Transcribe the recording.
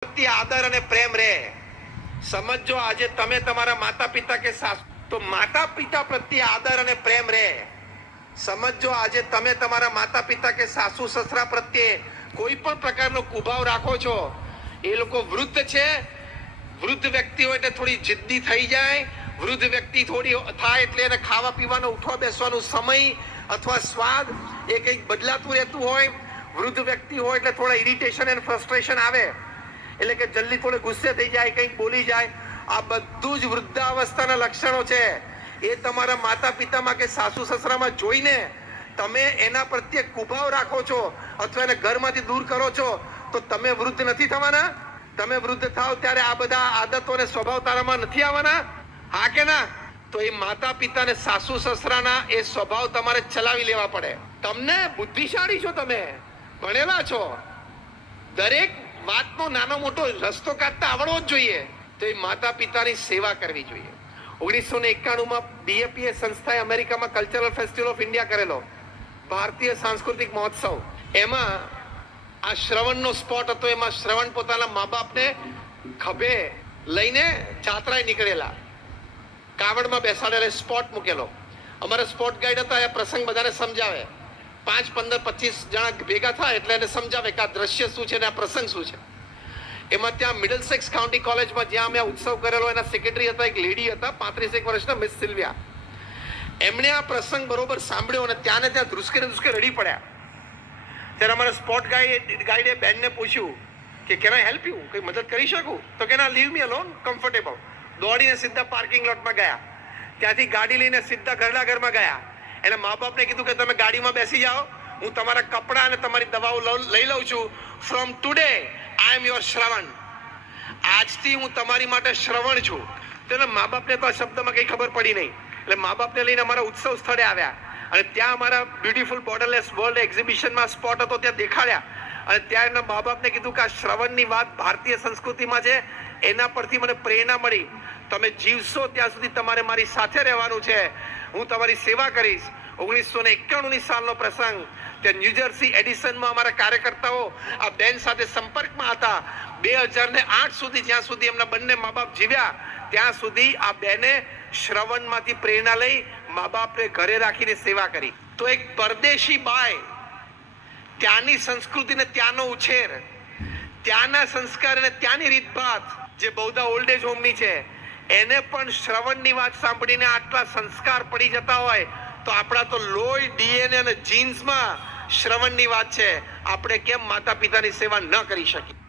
પ્રત્યે આદર અને પ્રેમ રહે. સમજો આજે તમે તમારા માતા પિતા કે સાસુ, તો માતા પિતા પ્રત્યે આદર અને પ્રેમ રહે. સમજો આજે તમે તમારા માતા પિતા કે સાસુ સસરા પ્રત્યે કોઈ પણ પ્રકારનો કુભાવ રાખો છો. એ લોકો વૃદ્ધ છે, વૃદ્ધ વ્યક્તિ હોય એટલે થોડી જિદ્દી થઈ જાય. વૃદ્ધ વ્યક્તિ થોડી થાય એટલે એને ખાવા પીવાનો ઉઠવા બેસવાનો સમય અથવા સ્વાદ એ કંઈક બદલાતું રહેતું હોય. વૃદ્ધ વ્યક્તિ હોય એટલે થોડા ઇરિટેશન અને ફ્રસ્ટ્રેશન આવે, એટલે કે જલ્દી થોડે ગુસ્સે થઈ જાય, કંઈક બોલી જાય. આ બધું જ વૃદ્ધાવસ્થાના લક્ષણો છે. એ તમારા માતા પિતામાં કે સાસુ સસરામાં જોઈને તમે એના પ્રત્યે કુભાવ રાખો છો અથવા એને ઘરમાંથી દૂર કરો છો, તો તમે વૃદ્ધ નથી થવાના. તમે વૃદ્ધ થાવ ત્યારે આ બધા આદતો અને સ્વભાવ તારામાં નથી આવવાના. હા કે ના? તો એ માતા પિતા ને સાસુ સસરાના એ સ્વભાવ તમારે ચલાવી લેવા પડે. તમને બુદ્ધિશાળી છો, તમે ભણેલા છો, દરેક વાતનો નાનો મોટો રસ્તો કાઢતા આવડવો જ જોઈએ. તો એ માતા પિતાની સેવા કરવી જોઈએ. 1991 BAPA સંસ્થાએ અમેરિકામાં કલ્ચરલ ફેસ્ટિવલ ઓફ ઇન્ડિયા કરેલો, ભારતીય સાંસ્કૃતિક મહોત્સવ. એમાં આ શ્રવણનો સ્પોટ હતો. એમાં શ્રવણ પોતાના મા બાપને ખભે લઈને જાત્રાએ નીકળેલા, કાવડમાં બેસાડેલા, સ્પોટ મૂકેલો. અમારા સ્પોટ ગાઈડ હતા, એ પ્રસંગ બધાને સમજાવે. 5, 15, 25 જણા ભેગા થાય એટલે એને સમજાવે કે આ દ્રશ્ય શું છે ને આ પ્રસંગ શું છે. એમાં ત્યાં મિડલસેક્સ કાઉન્ટી કોલેજમાં જ્યાં અમે ઉત્સવ કરેલો, એના સેક્રેટરી હતા, એક લેડી હતા 35 વર્ષના, મિસ સિલ્વિયા. એમણે આ પ્રસંગ બરોબર સાંભળ્યો અને ત્યાં ને ત્યાં ધ્રુસકે રડી પડ્યા. ત્યારે અમારા સ્પોટ ગાઈડે બેનને પૂછ્યું કે કેન આઈ હેલ્પ યુ, કંઈ મદદ કરી શકું? તો કે ના, લીવ મી અલોન, કમ્ફર્ટેબલ. દોડીને સીધા પાર્કિંગ લોટમાં ગયા. ત્યાંથી ગાડી લઈને સીધા ઘરમાં ગયા. એને મા બાપને કીધું કે તમે ગાડીમાં બેસી જાઓ, હું તમારા કપડાં અને તમારી દવાઓ લઈ લઉં છું. From today I am your Shravan. આજથી હું તમારી માટે શ્રવણ છું. તો એના મા બાપને તો આ શબ્દમાં કંઈ ખબર પડી નહીં. એટલે મા બાપને લઈને અમારા ઉત્સવ સ્થળે આવ્યા અને ત્યાં અમારા બ્યુટીફુલ બોર્ડરલેસ વર્લ્ડ એક્ઝિબિશનમાં સ્પોટ હતો, ત્યાં દેખાડ્યા. અને ત્યાં એમના મા બાપને કીધું કે આ શ્રવણની વાત ભારતીય સંસ્કૃતિમાં છે, એના પરથી મને પ્રેરણા મળી. તમે જીવશો ત્યાં સુધી તમારે મારી સાથે રહેવાનું છે, હું તમારી સેવા કરીશ. 1991 સાલનો પ્રસંગ. ત્યાં ન્યૂજર્સી એડિસનમાં અમારા કાર્યકર્તાઓ આ બેન સાથે સંપર્કમાં હતા. 2008 સુધી, જ્યાં સુધી એમના બંને મા બાપ જીવ્યા, ત્યાં સુધી આ બેને શ્રવણમાંથી પ્રેરણા લઈ મા બાપને ઘરે રાખીને સેવા કરી. તો એક પરદેશી બાય, ત્યાંની સંસ્કૃતિને ત્યાંનો ઉછેર, ત્યાંના સંસ્કાર અને ત્યાંની રીતભાત જે બૌદ્ધા ઓલ્ડ એજ હોમની છે, એને પણ શ્રવણની વાત સાંભળીને આટલા સંસ્કાર પડી જતા હોય, તો આપણા તો લોહી, DNA અને જીન્સમાં શ્રવણની વાત છે. આપણે કેમ માતા પિતાની સેવા ન કરી શકીએ?